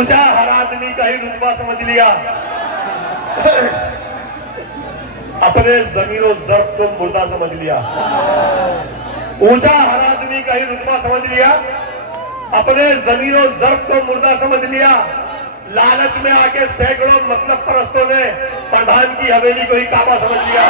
ऊंचा हर आदमी का ही रुतबा समझ लिया, अपने जमीरो जर्फ को मुर्दा समझ लिया। ऊंचा हर आदमी का ही रुतबा समझ लिया, अपने जमीरो जर्फ को मुर्दा समझ लिया। लालच में आके सैकड़ों मतलब परस्तों ने प्रधान की हवेली को ही काबा समझ लिया।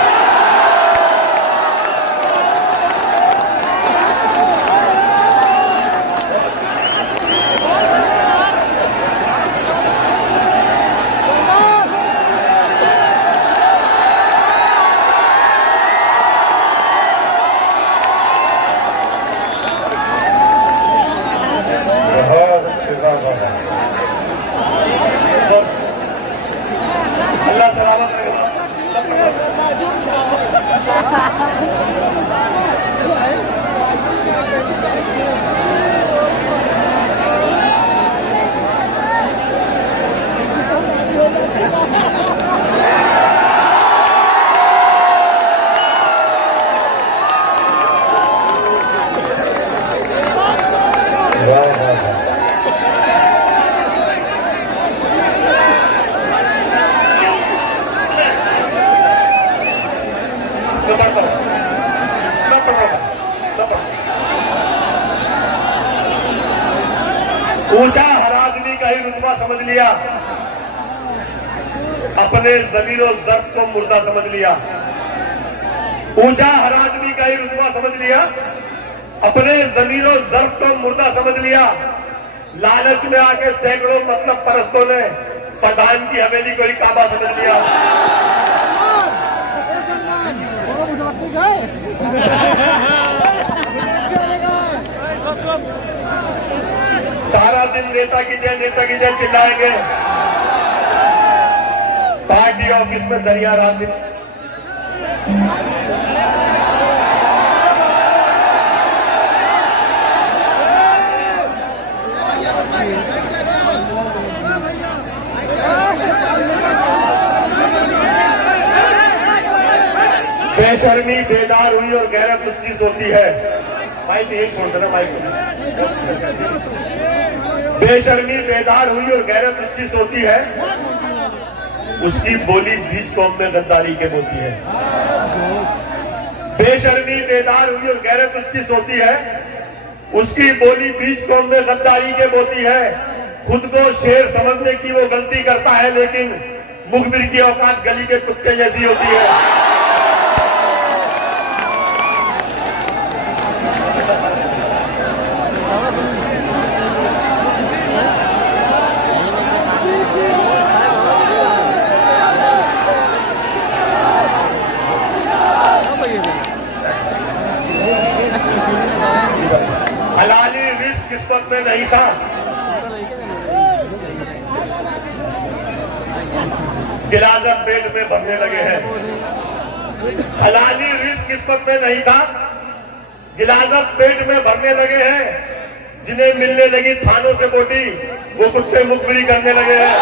अल्लाह सलामत ऊंचा हर आदमी का ही रुतबा समझ लिया, अपने जमीरो जर्फ को मुर्दा समझ लिया। ऊंचा हर आदमी का ही रुतबा समझ लिया, अपने जमीरो जर्फ को मुर्दा समझ लिया। लालच में आके सैकड़ों मतलब परस्तों ने प्रधान की हवेली को ही काबा समझ लिया। सारा दिन नेता की जय चिल्लाएंगे, पार्टी ऑफिस में दरिया रात दिन। बेशर्मी बेदार हुई और गैरत उसकी सोती है। माइक यही छोड़ देना, माइक। बेशर्मी बेदार हुई और गैरत उसकी सोती है, उसकी बोली बीच कौम में गद्दारी के बोती है। बेशर्मी बेदार हुई और गैरत उसकी सोती है, उसकी बोली बीच कौम में गद्दारी के बोती है। खुद को शेर समझने की वो गलती करता है, लेकिन मुखबिर की औकात गली के कुत्ते जैसी होती है। हलाली रिस्क किस्मत में नहीं था, गिलाजत पेट में भरने लगे हैं। हलाली रिस्क किस्मत में नहीं था, गिलाजत पेट में भरने लगे हैं। जिन्हें मिलने लगी थानों से बोटी, वो कुत्ते मुखबिरी करने लगे हैं।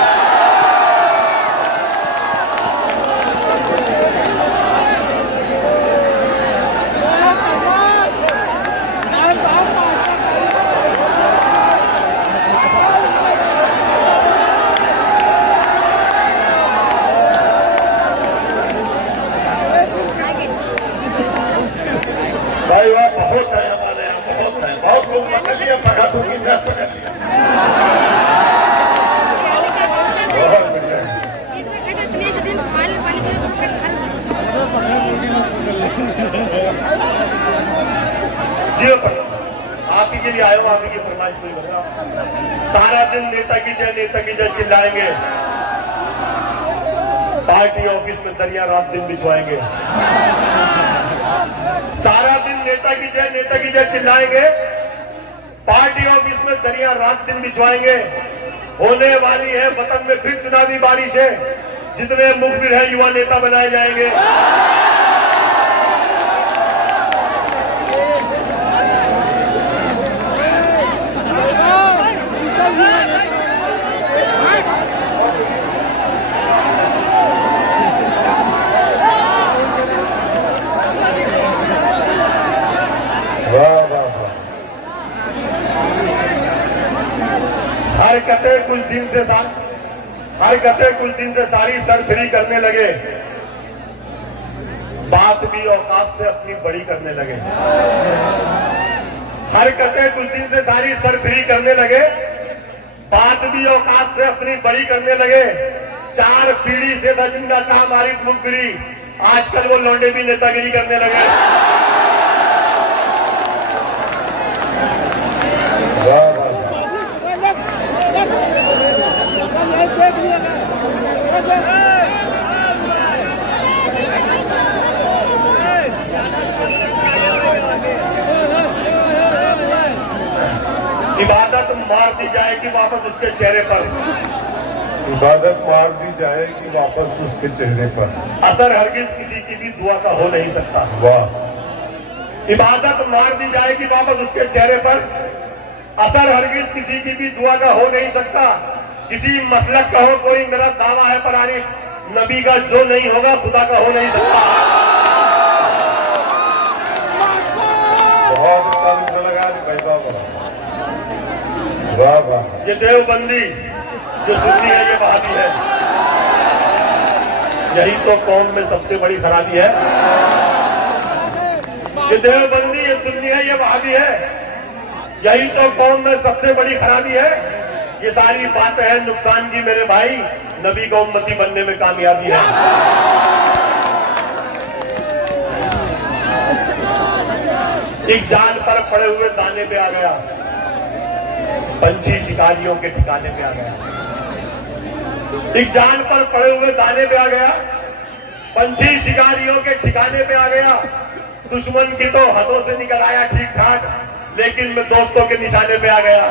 भाई वाह, बहुत है हमारे यहाँ, बहुत है। बहुत लोग पकड़ लिया, पटाखों की तरह पकड़ लिया। जी आप ही के लिए आए हो, आप ही की फरमाइश कोई बता। सारा दिन नेता की जय चिल्लाएंगे, पार्टी ऑफिस में दरिया रात दिन बिछवाएंगे। सारा दिन नेता की जय चिल्लाएंगे, पार्टी ऑफिस में दरिया रात दिन बिछवाएंगे। होने वाली है वतन में फिर चुनावी बारिश है, जितने मुखबिर है युवा नेता बनाए जाएंगे। हर हरकतें कुछ दिन से सारी सरफिरी करने लगे, बात भी औकात से अपनी बड़ी करने लगे। हरकतें कुछ दिन से सारी सरफिरी करने लगे, बात भी औकात से अपनी बड़ी करने लगे। 4 पीढ़ी से था जिनका काम आरिफ मुखबिरी, आजकल वो लौंडे भी नेतागिरी करने लगे। इबादत मार दी जाएगी वापस उसके चेहरे पर, इबादत मार दी जाएगी वापस उसके चेहरे पर, असर हरगिज किसी की भी दुआ का हो नहीं सकता। वाह। इबादत मार दी जाएगी वापस उसके चेहरे पर, असर हरगिज किसी की भी दुआ का हो नहीं सकता। किसी मसलक का हो कोई मेरा दावा है पर आरिफ, नबी का जो नहीं होगा खुदा का हो नहीं सकता। बहुत अच्छा लगा भाई साहब, वाह वाह। ये देवबंदी जो सुन्नी है ये वहाबी है, यही तो कौम में सबसे बड़ी खराबी है। ये देवबंदी ये सुन्नी है ये वहाबी है, यही तो कौम में सबसे बड़ी खराबी है। ये सारी बातें हैं नुकसान की मेरे भाई, नबी को उम्मती बनने में कामयाबी है। एक जाल पर पड़े हुए दाने पे आ गया, पंछी शिकारियों के ठिकाने पे आ गया। एक जाल पर पड़े हुए दाने पे आ गया, पंछी शिकारियों के ठिकाने पे आ गया। दुश्मन की तो हदों से निकल आया ठीक ठाक, लेकिन मैं दोस्तों के निशाने पे आ गया।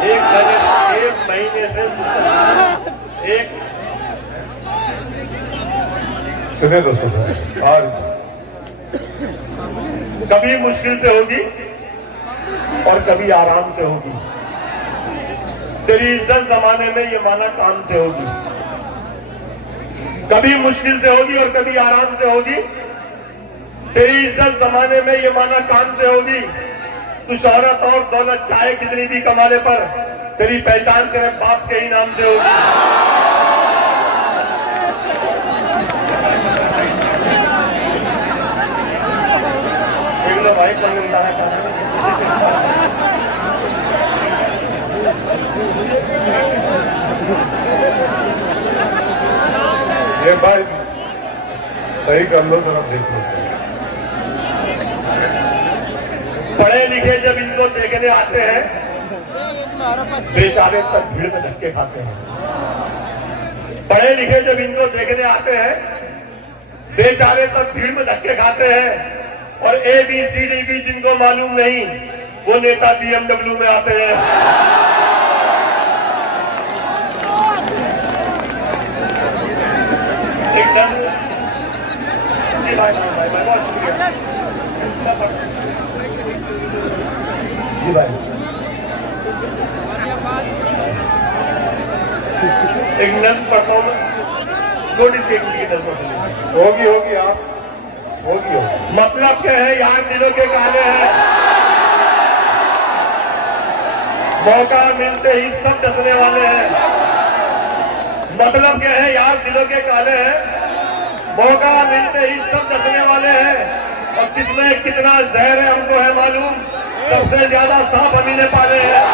एक महीने से सुने दोस्तों, और कभी मुश्किल से होगी और कभी आराम से होगी। तेरी इज्जत जमाने में ये माना काम से होगी। कभी मुश्किल से होगी और कभी आराम से होगी। तेरी इज्जत जमाने में ये माना काम से होगी। तू शोहरत और दौलत चाहे कितनी भी कमाने पर, तेरी पहचान तेरे बाप के ही नाम से होगी। देख लो भाई कौन मिलता है। ये भाई सही कर लो, जरा देख लो। पढ़े लिखे जब इनको देखने आते हैं, बेचारे तक भीड़ में धक्के खाते हैं। पढ़े लिखे जब इनको देखने आते हैं, बेचारे तक भीड़ में धक्के खाते हैं। और ABCD भी जिनको मालूम नहीं, वो नेता BMW में आते हैं। एक डन जी भाई, बहुत शुक्रिया जी भाई। एक नन पढ़ता हूँ, छोटी सी एक नन होगी होगी आप होगी। मतलब क्या है, यार दिलों के काले हैं, मौका मिलते ही सब डसने वाले हैं। मतलब क्या है, यार दिलों के काले हैं, मौका मिलते ही सब डसने वाले हैं। और किसमें कितना जहर है हमको है मालूम, सबसे ज्यादा सांप हमी ने पाले हैं।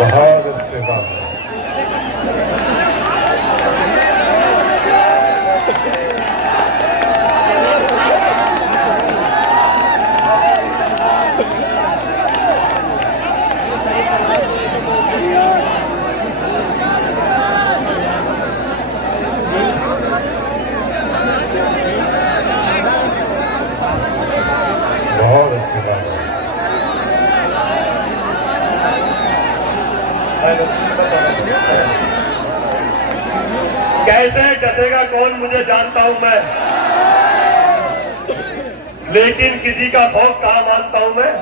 बहुत अच्छे बात। बहुत अच्छी बात है। कैसे डसेगा कौन मुझे जानता हूं मैं, लेकिन किसी का खौफ कहां मानता हूं मैं।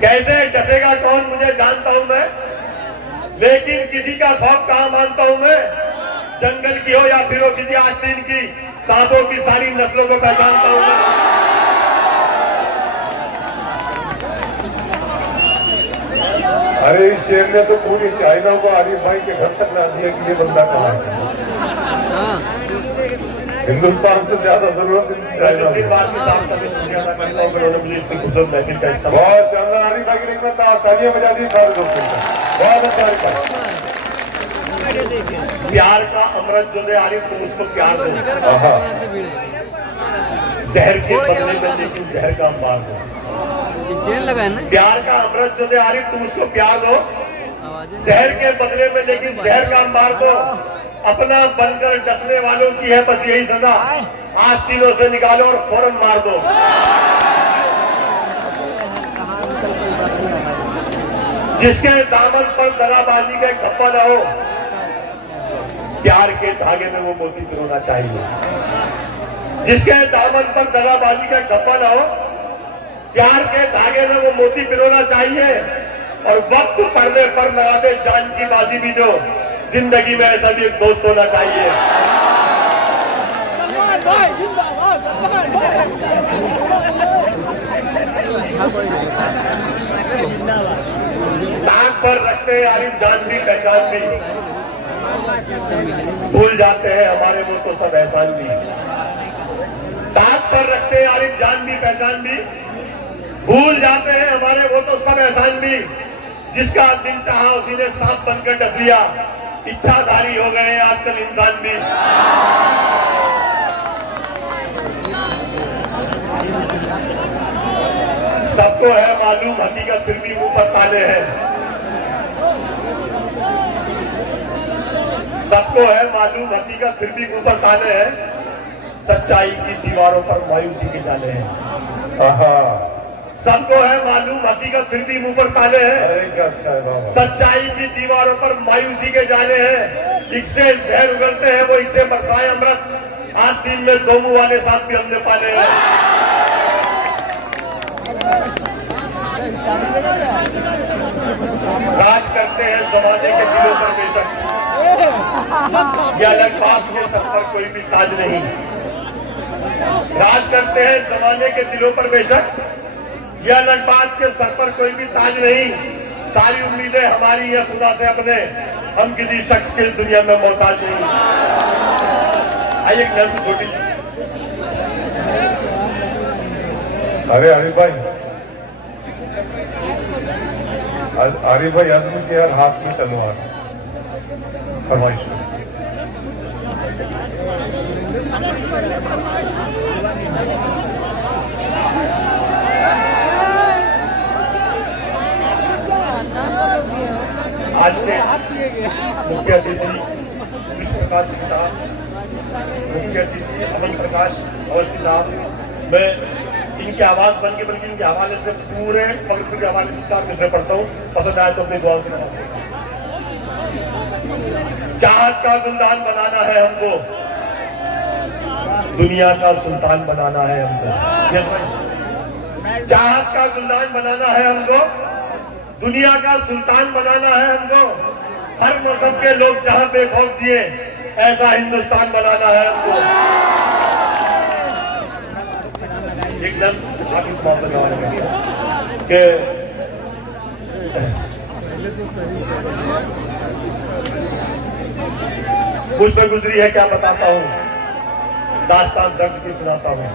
कैसे डसेगा कौन मुझे जानता हूं मैं, लेकिन किसी का खौफ कहां मानता हूं मैं, जंगल की हो या फिर हो किसी आस्तीन की, सांपों की सारी नस्लों को पहचानता हूं मैं। अरे इस शेर ने तो पूरी चाइना को आरिफ भाई के घर तक ला दिया कि ये बंदा कहाँ है। हिंदुस्तान से ज्यादा जरूरत चाइना दिन बाद में साफ करके शुक्रिया अदा करता हूं, उन्होंने मुझे इससे खूबसूरत महफिल का हिस्सा बनाया। बहुत शानदार आरिफ भाई की निकलता है, तालियां बजा दी सारे दोस्तों को, बहुत अच्छा आरिफ भाई। प्यार का अमृत जो दे आरिफ, तुम उसको प्यार दो, आहा, जहर के बदले में लेकिन जहर का अंबार दो। लगा है ना, प्यार का अमृत जो दे आरिफ, तुम उसको प्यार दो, जहर के बदले में लेकिन जहर का अंबार दो। अपना बनकर डसने वालों की है बस यही सजा, आस्तीनों से निकालो और फौरन मार दो। जिसके दामन पर दगाबाजी का धब्बा न हो, प्यार के धागे में वो मोती पिरोना चाहिए। जिसके दामन पर दगाबाजी का धब्बा न हो, प्यार के धागे में वो मोती पिरोना चाहिए। और वक्त पड़ने पर लगा दे जान की बाजी भी, जो जिंदगी में ऐसा भी एक दोस्त होना चाहिए। नाक पर रखते हैं आरिफ जान भी पहचान भी, भूल जाते हैं हमारे वो तो सब एहसान भी। नाक पर रखते हैं आरिफ जान भी पहचान भी, भूल जाते हैं हमारे वो तो सब एहसान भी। जिसका दिल चाहा उसी ने सांप बनकर डस लिया, इच्छाधारी हो गए आजकल इंसान भी। सबको है मालूम हकीकत, फिर भी मुंह पर ताले हैं। सबको है मालूम हकीकत, फिर भी मुंह पर ताले हैं। सच्चाई की दीवारों पर मायूसी के जाले हैं। आहा, सबको है मालूम हकीकत, फिर भी मुंह पर ताले हैं। अरे क्या अच्छा है बाबा। सच्चाई की दीवारों पर मायूसी के जाले हैं। इससे जहर उगलते हैं वो इससे बरसाए अमृत। आज दिन में दो मुंह वाले साथ भी हमने पाले हैं। राज करते हैं जमाने के दिलों पर बेशक, ये अलग बात के सब पर कोई भी ताज नहीं। राज करते हैं जमाने के दिलों पर बेशक, यह अलग बात के सर पर कोई भी ताज नहीं। सारी उम्मीदें हमारी है खुदा से अपने, हम किसी शख्स के दुनिया में मोहताज नहीं। आइए एक नजर छोटी। अरे आरिफ भाई, आरिफ भाई आजम के यार हाथ में तलवार फरमाइश करो। आज के मुख्य अतिथि विश्व प्रकाश सिंह साहब, मुख्य अतिथि अमन प्रकाश अवस्थी साहब, मैं इनकी आवाज बन के बल्कि इनके हवाले से पूरे पवित्र के हवाले से 4 मिसरे पढ़ता हूँ, पसंद आए तो अपनी दुआ सुनाओ। चाहत का गुलदान बनाना है हमको, दुनिया का सुल्तान बनाना है हमको। चाहत का गुलदान बनाना है हमको, दुनिया का सुल्तान बनाना है हमको। हर मौसम के लोग जहां बेखौफ जिए, ऐसा हिंदुस्तान बनाना है हमको। एकदम आप इस मौके के मुझ पर गुजरी है क्या बताता हूँ, दास्तान दर्द की सुनाता हूँ।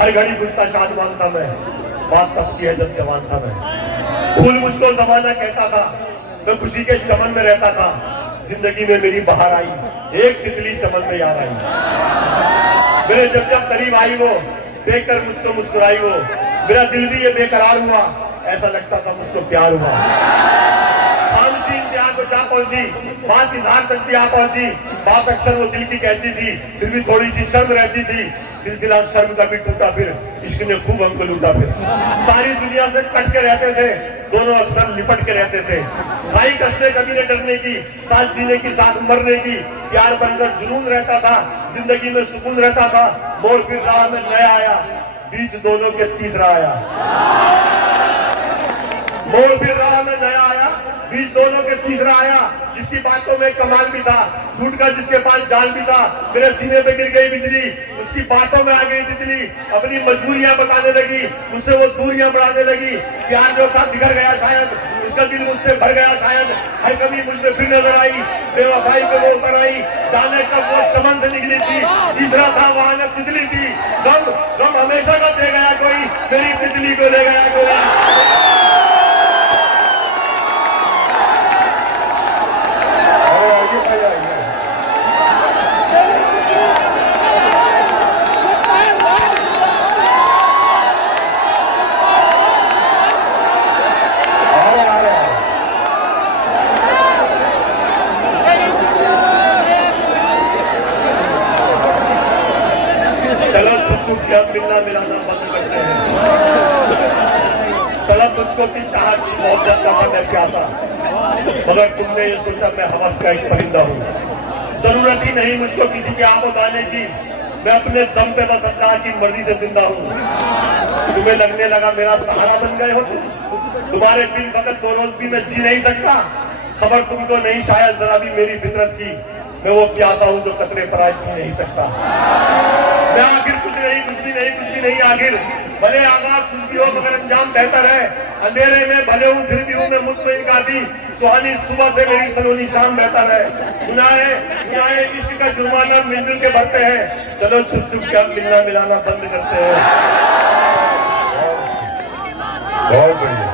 हर घड़ी गुजता शाद मांगता मैं, बात तब की है जब जवान था मैं। फूल मुझको जमाना कहता था, मैं खुशी के चमन में रहता था। जिंदगी में मेरी बाहर आई, एक तितली चमन में याद आई। मेरे जब जब करीब आई वो, देखकर मुझको मुस्कुराई वो। मेरा दिल भी ये बेकरार हुआ, ऐसा लगता था मुझको प्यार हुआ। खामोशी इंतहा को जा पहुंची, बात इजहार तक भी आ पहुंची। बात अक्सर वो दिल की कहती थी, फिर भी थोड़ी सी शर्म रहती थी। सिलसिला शर्म का भी टूटा, फिर इश्क ने खूब हमको लूटा। फिर सारी दुनिया से कट के रहते थे, दोनों अक्सर लिपट के रहते थे। भाई कसने कभी न डरने की, साथ जीने की साथ मरने की। प्यार बनकर जुनून रहता था, जिंदगी में सुकून रहता था। मोड़ फिर राह में नया आया, बीच दोनों के तीसरा आया। मोड़ फिर राह में नया आया, बीच दोनों के तीसरा आया, जिसकी बातों में कमाल भी था, छूट का जिसके पास जाल भी था। मेरे सीने पे गिर गई बिजली, उसकी बातों में आ गई तितली, अपनी मजबूरियां बताने लगी, मुझसे वो दूरियां बढ़ाने लगी। प्यार जो था बिगड़ गया शायद, उसका दिल मुझसे भर गया शायद, हर कमी मुझसे फिर नजर आई, बेवफाई पे वो उतर आई, जाने कब वो चमन से निकली थी, तीसरा था वहां न तितली थी। गम हमेशा का दे गया कोई, मेरी तितली को ले गया कोई। अब मिलना मिलाना बंद करते हैं। तलब मुझको की चाहत की मोहब्बत का मैं प्यासा, मगर तुमने ये सोचा मैं हवस का एक परिंदा हूँ। जरूरत ही नहीं मुझको किसी के आमद आने की, मैं अपने दम पे बस अल्लाह की मर्जी से जिंदा हूँ। तुम्हें लगने लगा मेरा सहारा बन गए हो तुम, तुम्हारे बिन वक्त 2 रोज भी मैं जी नहीं सकता। खबर तुमको नहीं शायद जरा भी मेरी फितरत की, मैं वो प्यासा हूँ जो कतरे पर आज पी नहीं सकता। मैं आखिर कुछ नहीं आखिर, भले आवाज सुनती हो मगर अंजाम बेहतर है। अंधेरे में भले हूँ फिर भी हूँ मैं मुतमईन काफी, सुहानी सुबह से मेरी सलोनी शाम बेहतर है। गुनाहे इश्क का जुर्माना मिलजुल के भरते हैं, चलो छुप छुप के हम मिलना मिलाना बंद करते हैं। बहुत बढ़िया।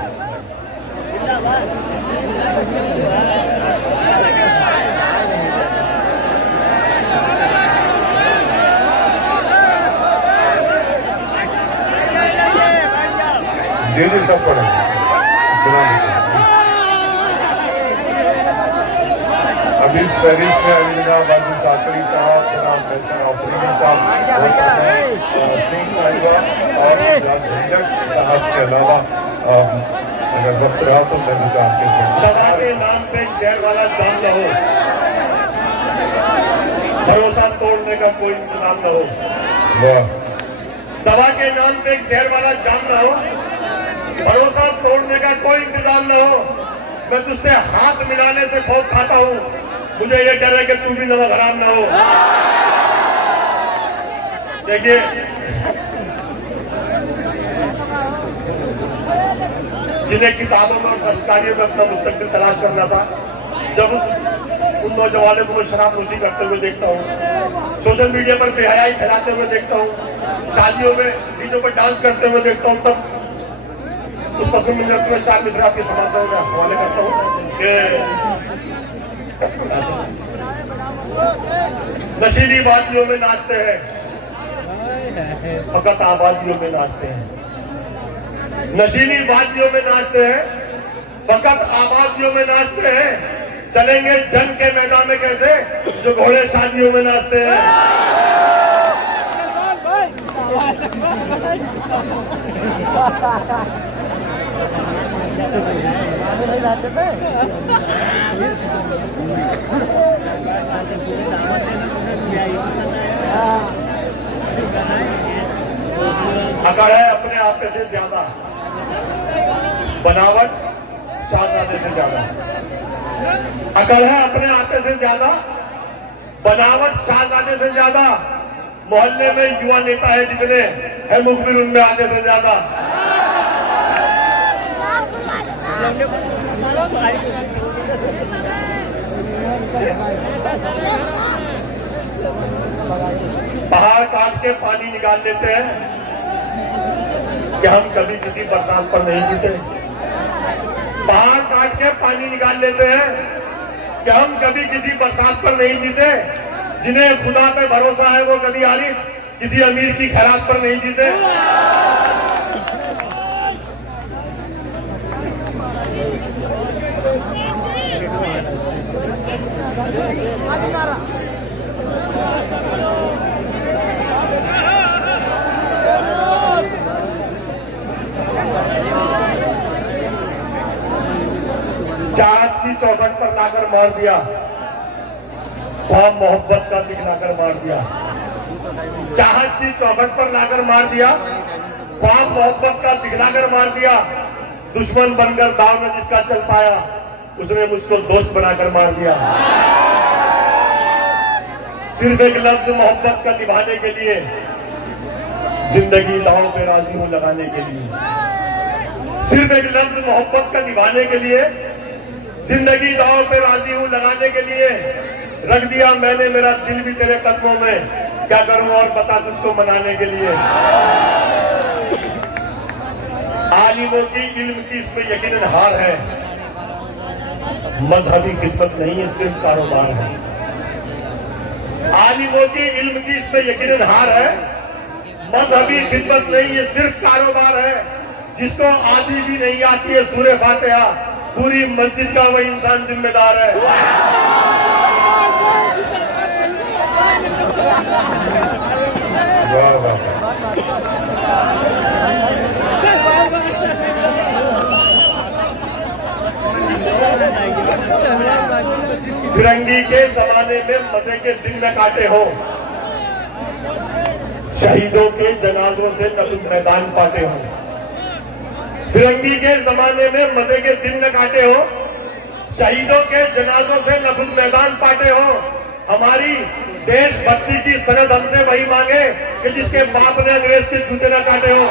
जी सब पढ़ो अभी पेरिस में अलीना बाबू साकरी साहब, जनाब अफरीदी साहब, सिंह साहिबा और झंझट साहब के अलावा अगर वक्त रहा तो मैं निकाल के दवा के नाम पे जहर वाला जान न हो, भरोसा तोड़ने का कोई इंतजाम न हो। वाह। दवा के नाम पे जहर वाला जान न हो, भरोसा तोड़ने का कोई इंतजाम न हो। मैं तुझसे हाथ मिलाने से खौफ खाता हूँ, मुझे ये डर है कि तू भी नमक हराम न हो। देखिए जिन्हें किताबों में और पुस्तकालयों में अपना मुस्तकबिल तलाश करना था, जब उन नौजवानों को मैं शराब नोशी करते हुए देखता हूँ, सोशल मीडिया पर बेहयाई फैलाते हुए देखता हूँ, शादियों में डीजों पर डांस करते हुए देखता हूँ, तब उस पसंद में मैं 4 मित्र आपके समाचारों का हवाले करता हूँ कि नशीली वादियों में नाचते हैं, फकत आबादियों में नाचते हैं। नशीली वादियों में नाचते हैं, फकत आबादियों में नाचते हैं। चलेंगे जंग के मैदान में कैसे, जो घोड़े शादियों में नाचते हैं। अगर है अपने आप से ज्यादा, बनावट शहजादे से ज्यादा। अगर है अपने आप से ज्यादा, बनावट शहजादे से ज्यादा। मोहल्ले में युवा नेता है जितने है, मुखबिर उनमें आने से ज्यादा। पहाड़ काट के पानी निकाल लेते हैं कि हम कभी किसी बरसात पर नहीं जीते। पहाड़ काट के पानी निकाल लेते हैं कि हम कभी किसी बरसात पर नहीं जीते। जिन्हें खुदा पे भरोसा है वो कभी आलिम किसी अमीर की खैरात पर नहीं जीते। चाहत की चौखट पर लाकर मार दिया, ख्वाब मोहब्बत का दिखलाकर मार दिया। चाहत की चौखट पर लाकर मार दिया, ख्वाब मोहब्बत का दिखलाकर मार दिया। दुश्मन बनकर दाव में जिसका चल पाया, उसने मुझको दोस्त बनाकर मार दिया। सिर्फ एक लफ्ज मोहब्बत का निभाने के लिए जिंदगी दांव पे राजी हूं लगाने के लिए। सिर्फ एक लफ्ज मोहब्बत का निभाने के लिए जिंदगी दांव पे राजी हूं लगाने के लिए। रख दिया मैंने मेरा दिल भी तेरे कदमों में, क्या करूं और बता तुझको मनाने के लिए। आलिमों की इल्म की इसमें यकीनन हार है, मजहबी खिदमत नहीं है सिर्फ कारोबार है। आलिमों की इल्म की इसमें यकीनन हार है, मजहबी खिदमत नहीं है सिर्फ कारोबार है। जिसको आधी भी नहीं आती है सूरे फातिहा, पूरी मस्जिद का वही इंसान जिम्मेदार है। वाह वाह। फिरंगी के जमाने में मजे के दिन में काटे हो, शहीदों के जनाजों से नफरत मैदान पाटे हो। फिरंगी के जमाने में मजे के दिन में काटे हो, शहीदों के जनाजों से नफरत मैदान पाटे हो। हमारी देशभक्ति की सनद हमसे वही मांगे कि जिसके बाप ने अंग्रेज के जूते न काटे हो।